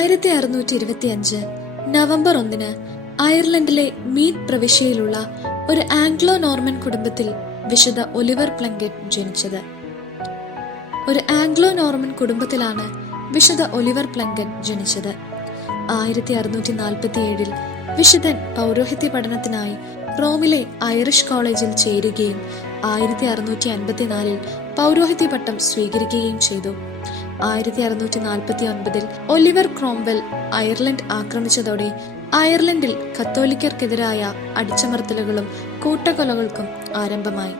ആയിരത്തി അറുന്നൂറ്റി ഇരുപത്തി അഞ്ച് നവംബർ ഒന്നിന് അയർലൻഡിലെ മീറ്റ് പ്രവിശ്യയിലുള്ള ഒരു ആംഗ്ലോ നോർമൻ കുടുംബത്തിൽ വിശുദ്ധ ഒലിവർ പ്ലങ്കറ്റ് ജനിച്ചത്. ഒരു ആംഗ്ലോ നോർമൻ കുടുംബത്തിലാണ് വിശുദ്ധ ഒലിവർ പ്ലങ്കറ്റ് ജനിച്ചത്. ആയിരത്തി അറുന്നൂറ്റി നാൽപ്പത്തി ഏഴിൽ വിശുദ്ധൻ പൗരോഹിത്യ പഠനത്തിനായി റോമിലെ ഐറിഷ് കോളേജിൽ ചേരുകയും ആയിരത്തി അറുന്നൂറ്റി അൻപത്തിനാലിൽ പൗരോഹിത്യ പട്ടം സ്വീകരിക്കുകയും ചെയ്തു. ആയിരത്തി അറുന്നൂറ്റി നാൽപ്പത്തി ഒൻപതിൽ ഒലിവർ ക്രോംവെൽ അയർലൻഡ് ആക്രമിച്ചതോടെ അയർലൻഡിൽ കത്തോലിക്കർക്കെതിരായ അടിച്ചമർത്തലുകളും കൂട്ടക്കൊലകൾക്കും ആരംഭമായി.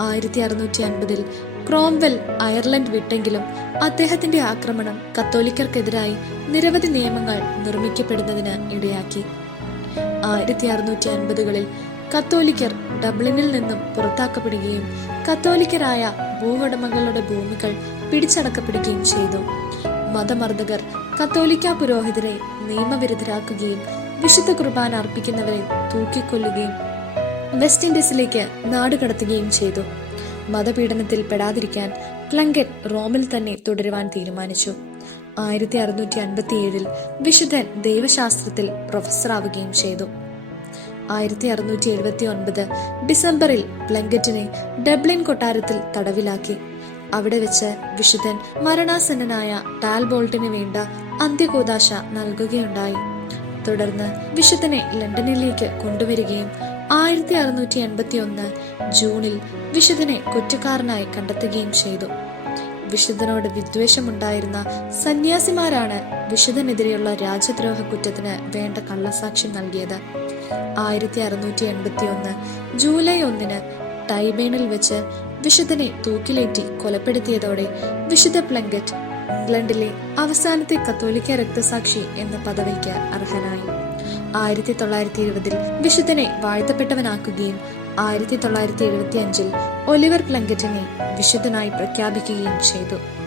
ആയിരത്തി അറുന്നൂറ്റി അൻപതിൽ ക്രോംവെൽ അയർലൻഡ് വിട്ടെങ്കിലും അദ്ദേഹത്തിന്റെ ആക്രമണം കത്തോലിക്കർക്കെതിരായി നിരവധി നിയമങ്ങൾ നിർമ്മിക്കപ്പെടുന്നതിന് ഇടയാക്കി. ആയിരത്തി അറുന്നൂറ്റി അൻപതുകളിൽ കത്തോലിക്കർ ഡബ്ലിനിൽ നിന്നും പുറത്താക്കപ്പെടുകയും കത്തോലിക്കരായ ഭൂവുടമകളുടെ ഭൂമികൾ പിടിച്ചടക്കപ്പെടുകയും ചെയ്തു. മതമർദ്ദകർ കത്തോലിക്ക പുരോഹിതരെ നിയമവിരുദ്ധരാക്കുകയും വിശുദ്ധ കുർബാന അർപ്പിക്കുന്നവരെ തൂക്കിക്കൊല്ലുകയും വെസ്റ്റ് ഇൻഡീസിലേക്ക് നാടുകടത്തുകയും ചെയ്തു. മതപീഡനത്തിൽ പെടാതിരിക്കാൻ പ്ലങ്കറ്റ് റോമിൽ തന്നെ തുടരുവാൻ തീരുമാനിച്ചു. ആയിരത്തി അറുന്നൂറ്റി അൻപത്തി വിശുദ്ധൻ ദൈവശാസ്ത്രത്തിൽ പ്രൊഫസറാവുകയും ചെയ്തു. ആയിരത്തി അറുന്നൂറ്റി എഴുപത്തി ഒൻപത് ഡിസംബറിൽ പ്ലങ്കറ്റിനെ ഡബ്ലിൻ കൊട്ടാരത്തിൽ തടവിലാക്കി. അവിടെ വെച്ച് വിശുദ്ധൻ മരണാസന്നനായ ടാൽബോൾട്ടിന് വേണ്ട അന്ത്യകൂദാശ നൽകുകയുണ്ടായി. തുടർന്ന് വിശുദ്ധനെ ലണ്ടനിലേക്ക് കൊണ്ടുവരികയും ആയിരത്തി അറുന്നൂറ്റി എൺപത്തി ഒന്ന് ജൂണിൽ വിശുദ്ധനെ കുറ്റക്കാരനായി കണ്ടെത്തുകയും ചെയ്തു. വിശുദ്ധനോട് വിദ്വേഷമുണ്ടായിരുന്ന സന്യാസിമാരാണ് വിശുദ്ധനെതിരെയുള്ള രാജ്യദ്രോഹ കുറ്റത്തിന് വേണ്ട കള്ളസാക്ഷ്യം നൽകിയത്. ആയിരത്തി അറുന്നൂറ്റി എൺപത്തി ഒന്ന് ജൂലൈ ഒന്നിന് ടൈബേണിൽ വെച്ച് വിശുദ്ധനെ തൂക്കിലേറ്റി കൊലപ്പെടുത്തിയതോടെ വിശുദ്ധ പ്ലങ്കറ്റ് ഇംഗ്ലണ്ടിലെ അവസാനത്തെ കത്തോലിക്ക രക്തസാക്ഷി എന്ന പദവിക്ക് അർഹനായി. ആയിരത്തി തൊള്ളായിരത്തി എഴുപതിൽ വിശുദ്ധനെ വാഴ്ത്തപ്പെട്ടവനാക്കുകയും ആയിരത്തി തൊള്ളായിരത്തി എഴുപത്തി അഞ്ചിൽ ഒലിവർ പ്ലങ്കറ്റിനെ വിശുദ്ധനായി പ്രഖ്യാപിക്കുകയും ചെയ്തു.